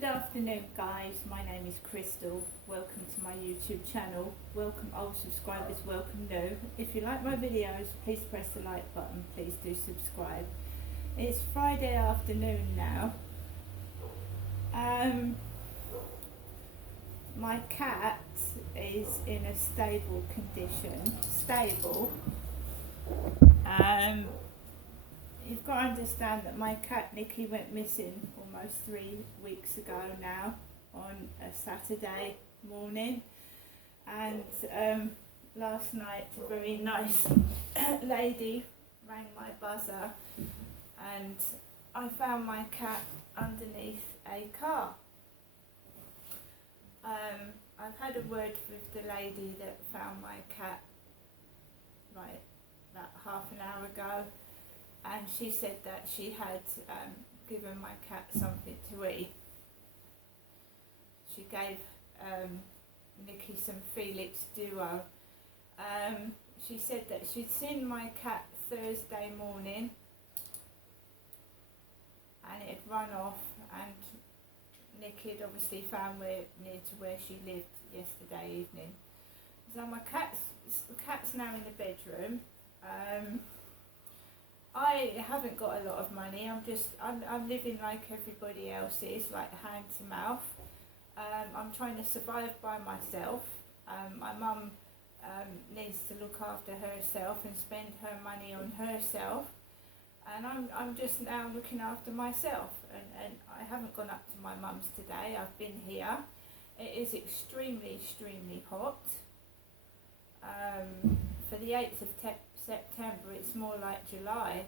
Good afternoon guys, my name is Crystal. Welcome to my YouTube channel. Welcome old subscribers, welcome new. If you like my videos, please press the like button, please do subscribe. It's Friday afternoon now. My cat is in a stable condition. You've got to understand that my cat Nikki went missing almost 3 weeks ago now on a Saturday morning, and last night a very nice lady rang my buzzer and I found my cat underneath a car. I've had a word with the lady that found my cat right about half an hour ago, and she said that she had given my cat something to eat. She gave Nikki some Felix Duo. She said that she'd seen my cat Thursday morning and it had run off, and Nikki had obviously found near to where she lived yesterday evening. So my cat's now in the bedroom. I haven't got a lot of money. I'm living like everybody else is, like hand to mouth. I'm trying to survive by myself. My mum needs to look after herself and spend her money on herself, and I'm just now looking after myself. And I haven't gone up to my mum's today. I've been here. It is extremely hot. For the 8th of September, it's more like July,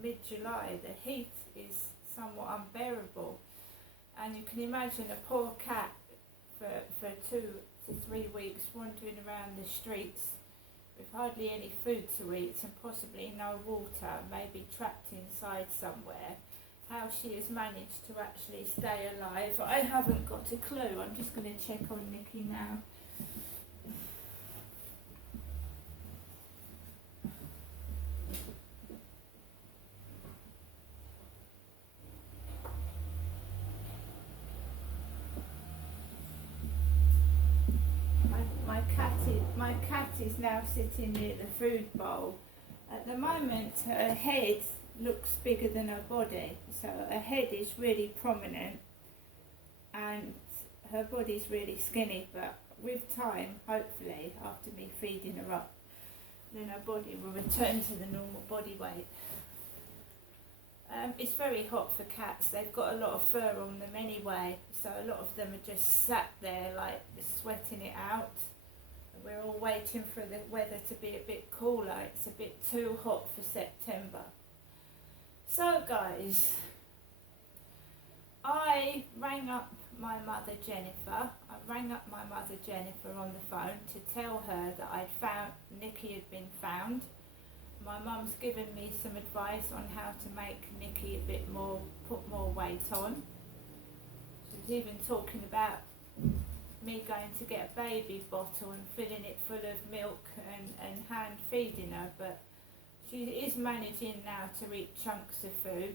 mid-July. The heat is somewhat unbearable, and you can imagine a poor cat for 2 to 3 weeks wandering around the streets with hardly any food to eat and possibly no water, maybe trapped inside somewhere. How she has managed to actually stay alive, I haven't got a clue. I'm just going to check on Nikki now. My cat is now sitting near the food bowl. At the moment her head looks bigger than her body, so her head is really prominent and her body's really skinny, but with time, hopefully after me feeding her up, then her body will return to the normal body weight. It's very hot for cats. They've got a lot of fur on them anyway, so a lot of them are just sat there like sweating it out. We're all waiting for the weather to be a bit cooler. It's a bit too hot for September. So guys, I rang up my mother Jennifer. I rang up my mother Jennifer on the phone to tell her that Nikki had been found. My mum's given me some advice on how to make Nikki put more weight on. She's even talking about me going to get a baby bottle and filling it full of milk and hand feeding her, but she is managing now to eat chunks of food.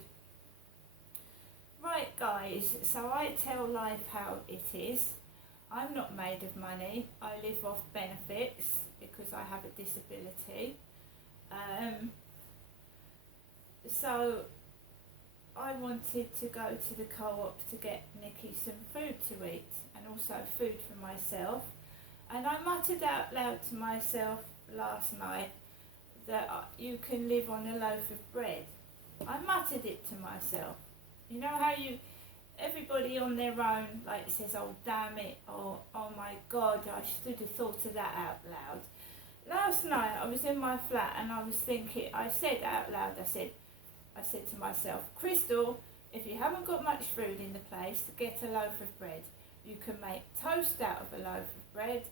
Right guys, so I tell life how it is. I'm not made of money. I live off benefits because I have a disability. So I wanted to go to the co-op to get Nikki some food to eat and also food for myself, and I muttered out loud to myself last night that you can live on a loaf of bread. I muttered it to myself. You know how everybody on their own like says, oh damn it, or oh my god, I should have thought of that out loud. Last night I was in my flat and I was thinking, I said out loud, I said to myself, Crystal, if you haven't got much food in the place, get a loaf of bread. You can make toast out of a loaf of bread.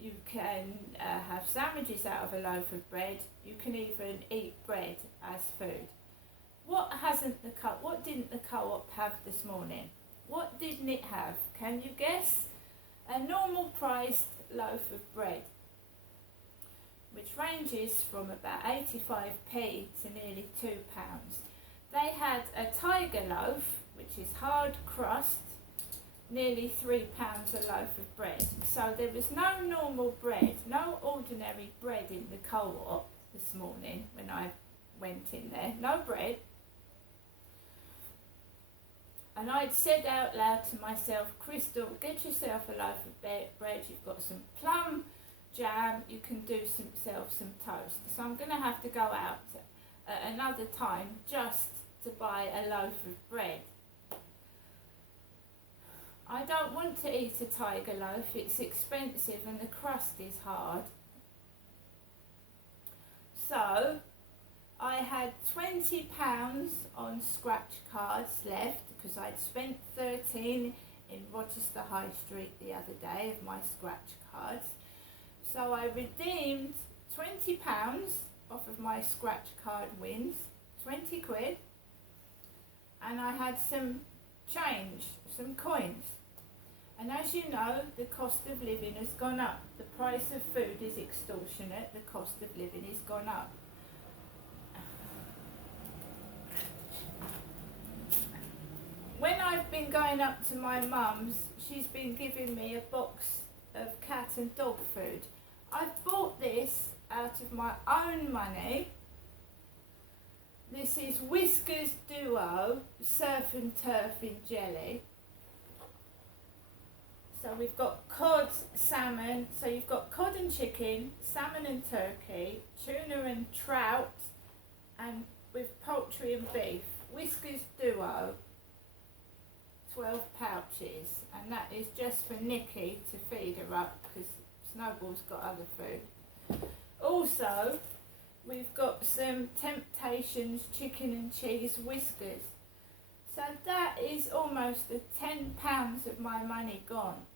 You can have sandwiches out of a loaf of bread. You can even eat bread as food. What didn't the co-op have this morning? What didn't it have? Can you guess? A normal priced loaf of bread, which ranges from about 85p to nearly £2. They had a tiger loaf, which is hard crust, nearly £3 a loaf of bread. So there was no normal bread, no ordinary bread in the co-op this morning when I went in there. No bread. And I'd said out loud to myself, Crystal, get yourself a loaf of bread. You've got some plum jam. You can do yourself some toast. So I'm going to have to go out at another time just to buy a loaf of bread. I don't want to eat a tiger loaf. It's expensive and the crust is hard. So I had £20 on scratch cards left because I'd spent 13 in Rochester High Street the other day of my scratch cards. So I redeemed £20 off of my scratch card wins, 20 quid, and I had some change, some coins. And as you know, the cost of living has gone up. The price of food is extortionate, the cost of living has gone up. When I've been going up to my mum's, she's been giving me a box of cat and dog food. I've bought this out of my own money. This is Whiskers Duo Surf and Turf in jelly. So we've got cod, salmon, so you've got cod and chicken, salmon and turkey, tuna and trout, and with poultry and beef. Whiskers Duo, 12 pouches, and that is just for Nikki to feed her up because Snowball's got other food. Also, we've got some Temptations chicken and cheese whiskers. So that is almost £10 of my money gone.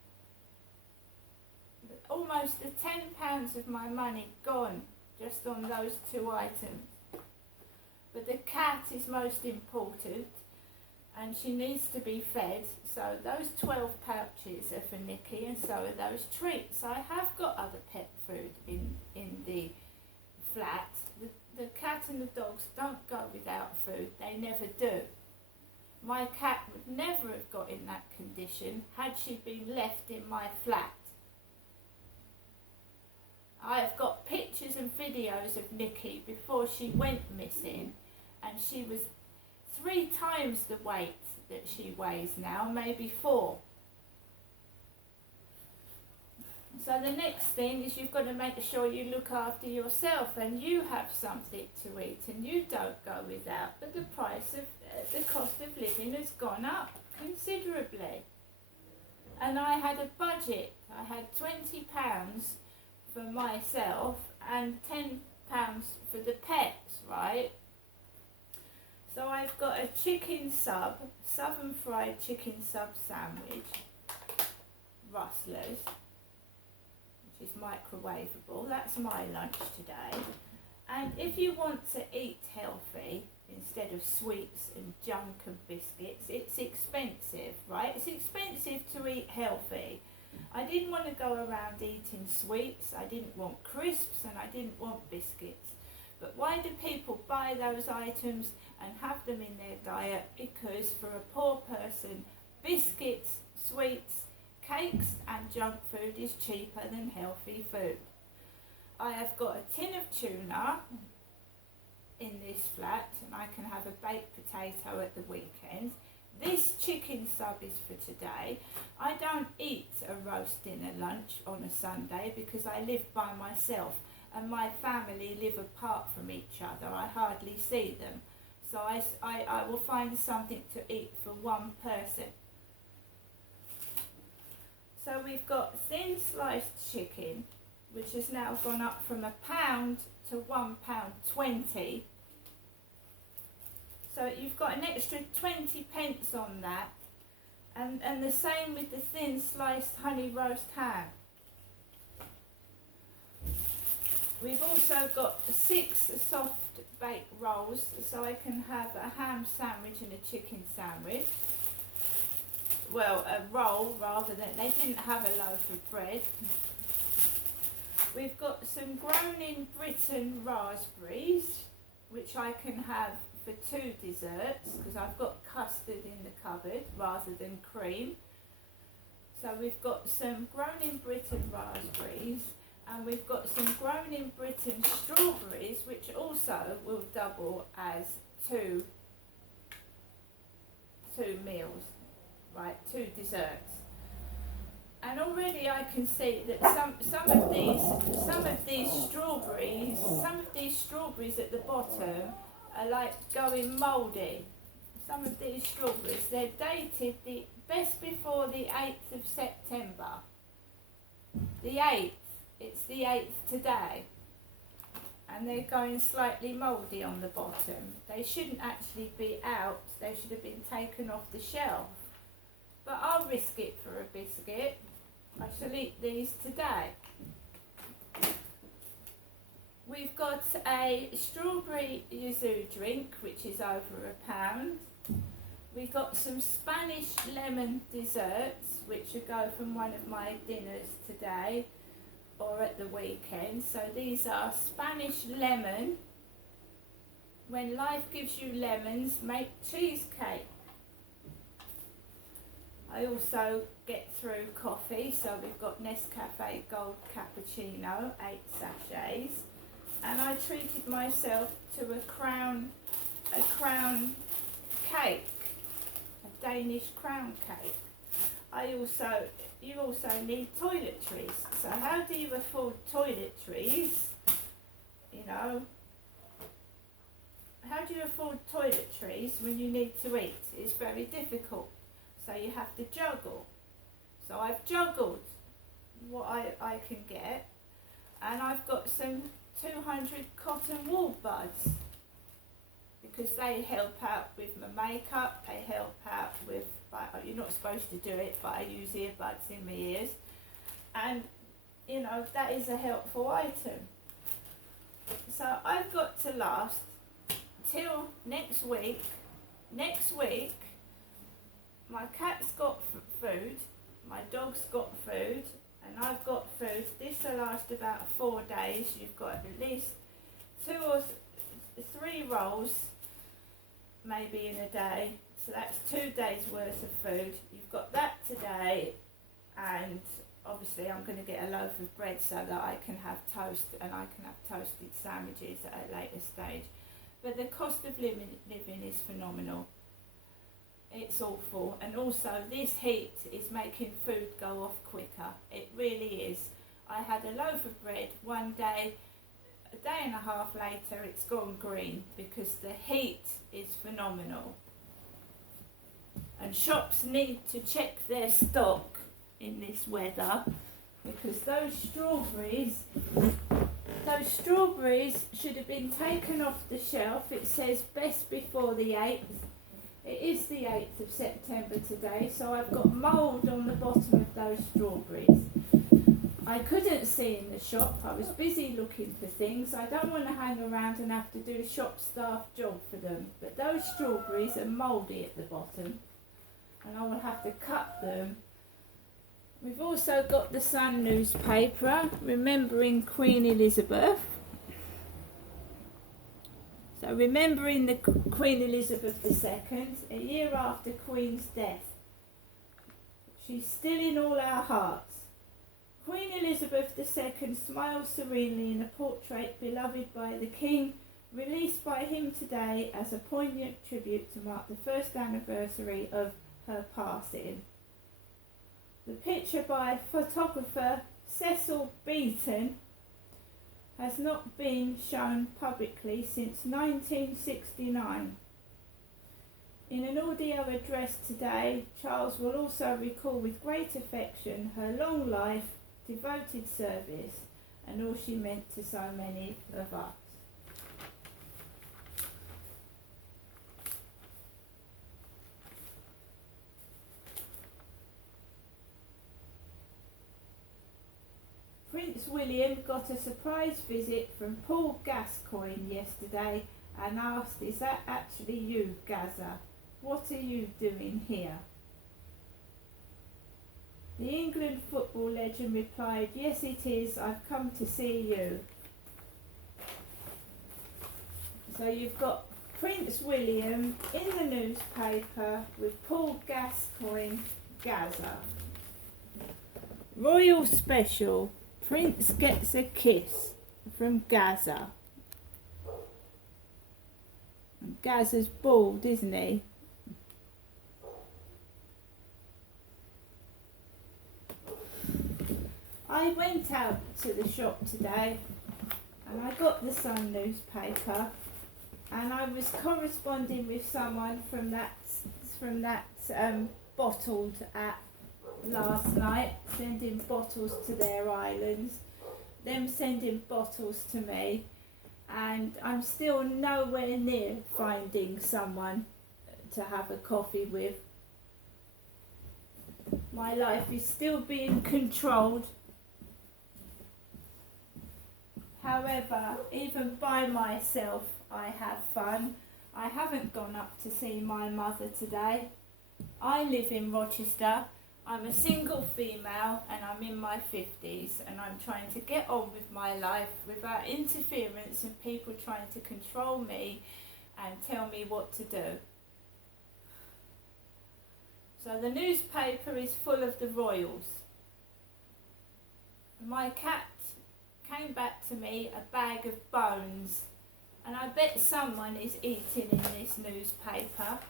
Almost £10 of my money gone just on those two items. But the cat is most important and she needs to be fed. So those 12 pouches are for Nikki and so are those treats. I have got other pet food in the flat. The cat and the dogs don't go without food. They never do. My cat would never have got in that condition had she been left in my flat. I have got pictures and videos of Nikki before she went missing, and she was 3 times the weight that she weighs now, maybe 4. So the next thing is you've got to make sure you look after yourself and you have something to eat and you don't go without. But the price of the cost of living has gone up considerably. And I had a budget. I had £20 for myself and £10 for the pets, right? So I've got a chicken sub, southern fried chicken sub sandwich, Rustler's, which is microwavable. That's my lunch today. And if you want to eat healthy instead of sweets and junk and biscuits, it's expensive, right? It's expensive to eat healthy. I didn't want to go around eating sweets, I didn't want crisps, and I didn't want biscuits. But why do people buy those items and have them in their diet? Because for a poor person, biscuits, sweets, cakes and junk food is cheaper than healthy food. I have got a tin of tuna in this flat and I can have a baked potato at the weekend. This chicken sub is for today. I don't eat a roast dinner lunch on a Sunday because I live by myself and my family live apart from each other. I hardly see them. So I will find something to eat for one person. So we've got thin sliced chicken, which has now gone up from £1 to £1.20. So you've got an extra 20 pence on that. And the same with the thin sliced honey roast ham. We've also got 6 soft baked rolls, so I can have a ham sandwich and a chicken sandwich. Well, a roll rather than, they didn't have a loaf of bread. We've got some grown in Britain raspberries, which I can have for 2 desserts, because I've got custard in the cupboard rather than cream. So we've got some grown in Britain raspberries, and we've got some grown in Britain strawberries, which also will double as two meals, right, 2 desserts. And already I can see that some of these strawberries at the bottom are like going mouldy. Some of these strawberries, they're dated the best before the 8th of September. The 8th, it's the 8th today. And they're going slightly mouldy on the bottom. They shouldn't actually be out, they should have been taken off the shelf. But I'll risk it for a biscuit. I shall eat these today. We've got a strawberry yuzu drink, which is over £1. We've got some Spanish lemon desserts, which will go from one of my dinners today or at the weekend. So these are Spanish lemon. When life gives you lemons, make cheesecake. I also get through coffee, so we've got Nescafe Gold Cappuccino, 8 sachets, and I treated myself to a crown cake, a Danish crown cake. You also need toiletries. So how do you afford toiletries? You know, how do you afford toiletries when you need to eat? It's very difficult. So you have to juggle. So I've juggled what I can get, and I've got some 200 cotton wool buds because they help out with my makeup, they help out with, you're not supposed to do it, but I use earbuds in my ears, and you know, that is a helpful item. So I've got to last till next week. Next week, my cat's got food, my dog's got food, and I've got food. This will last about 4 days. You've got at least 2 or 3 rolls, maybe in a day. So that's 2 days worth of food. You've got that today, and obviously I'm going to get a loaf of bread so that I can have toast, and I can have toasted sandwiches at a later stage. But the cost of living is phenomenal. It's awful, and also this heat is making food go off quicker. It really is. I had a loaf of bread one day, a day and a half later it's gone green because the heat is phenomenal. And shops need to check their stock in this weather, because those strawberries should have been taken off the shelf. It says best before the 8th. It is the 8th of September today, so I've got mould on the bottom of those strawberries. I couldn't see in the shop. I was busy looking for things. I don't want to hang around and have to do a shop staff job for them. But those strawberries are mouldy at the bottom, and I will have to cut them. We've also got the Sun newspaper, remembering Queen Elizabeth. So remembering the Queen Elizabeth II, a year after Queen's death. She's still in all our hearts. Queen Elizabeth II smiles serenely in a portrait beloved by the King, released by him today as a poignant tribute to mark the first anniversary of her passing. The picture by photographer Cecil Beaton has not been shown publicly since 1969. In an audio address today, Charles will also recall with great affection her long life, devoted service, and all she meant to so many of us. Prince William got a surprise visit from Paul Gascoigne yesterday and asked, "Is that actually you, Gazza? What are you doing here?" The England football legend replied, "Yes it is, I've come to see you." So you've got Prince William in the newspaper with Paul Gascoigne, Gazza. Royal Special, Prince Gets a Kiss from Gaza. And Gaza's bald, isn't he? I went out to the shop today and I got the Sun newspaper and I was corresponding with someone from that bottled app last night, sending bottles to their islands, them sending bottles to me, and I'm still nowhere near finding someone to have a coffee with. My life is still being controlled. However, even by myself I have fun. I haven't gone up to see my mother today. I live in Rochester. I'm a single female and I'm in my 50s and I'm trying to get on with my life without interference and people trying to control me and tell me what to do. So the newspaper is full of the royals. My cat came back to me a bag of bones, and I bet someone is eating in this newspaper.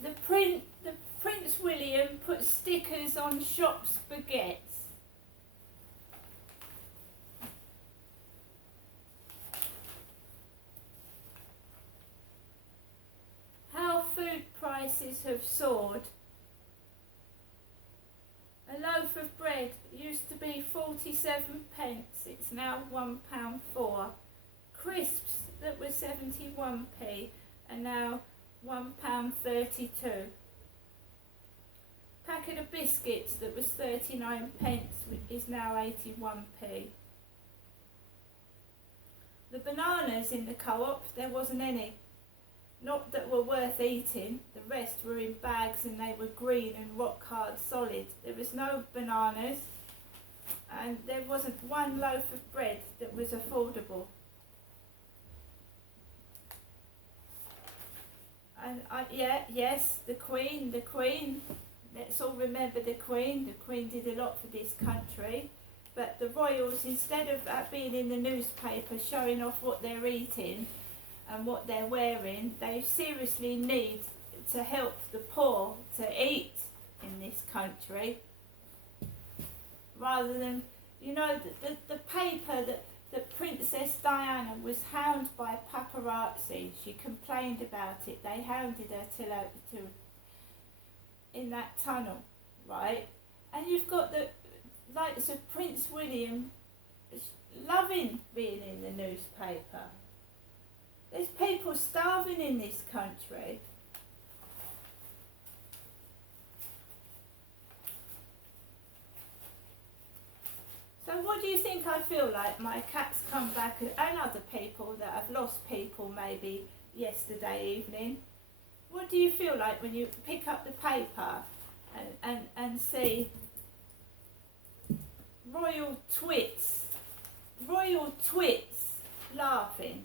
The Prince William put stickers on shops' baguettes. How food prices have soared. A loaf of bread used to be 47 pence, it's now £1.04. Crisps that were 71p are now £1.32. Packet of biscuits that was 39 pence is now 81p. The bananas in the co-op, there wasn't any. Not that were worth eating, the rest were in bags and they were green and rock hard solid. There was no bananas and there wasn't one loaf of bread that was affordable. And yes, the Queen, let's all remember the Queen did a lot for this country. But the royals, instead of being in the newspaper showing off what they're eating and what they're wearing, they seriously need to help the poor to eat in this country. Rather than, you know, the paper that Princess Diana was hounded by paparazzi. She complained about it. They hounded her to in that tunnel, right? And you've got the likes of Prince William loving being in the newspaper. There's people starving in this country. So what do you think I feel like? My cat's come back, and other people that have lost people maybe yesterday evening. What do you feel like when you pick up the paper and see royal twits laughing?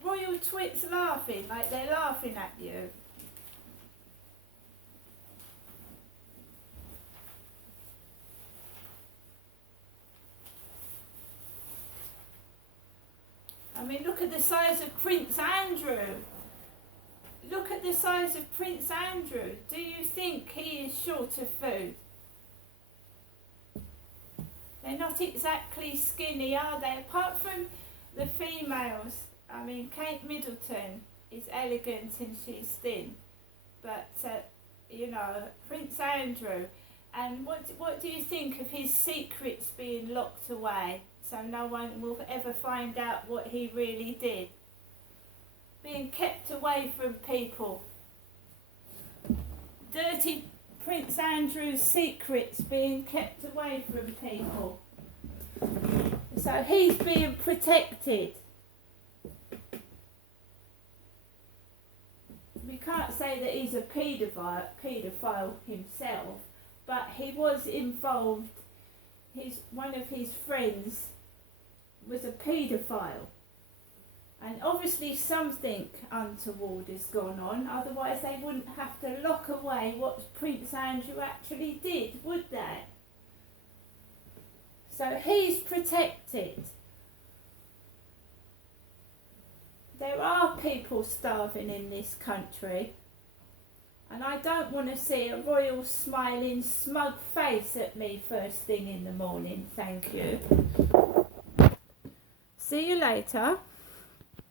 Royal twits laughing, like they're laughing at you. I mean, look at the size of Prince Andrew. Look at the size of Prince Andrew. Do you think he is short of food? They're not exactly skinny, are they? Apart from the females. I mean, Kate Middleton is elegant and she's thin. But, you know, Prince Andrew. And what do you think of his secrets being locked away? So no one will ever find out what he really did. Being kept away from people. Dirty Prince Andrew's secrets being kept away from people. So he's being protected. We can't say that he's a paedophile himself, but he was involved. One of his friends was a paedophile. And obviously something untoward has gone on, otherwise they wouldn't have to lock away what Prince Andrew actually did, would they? So he's protected. There are people starving in this country, and I don't want to see a royal smiling smug face at me first thing in the morning. Thank you. See you later.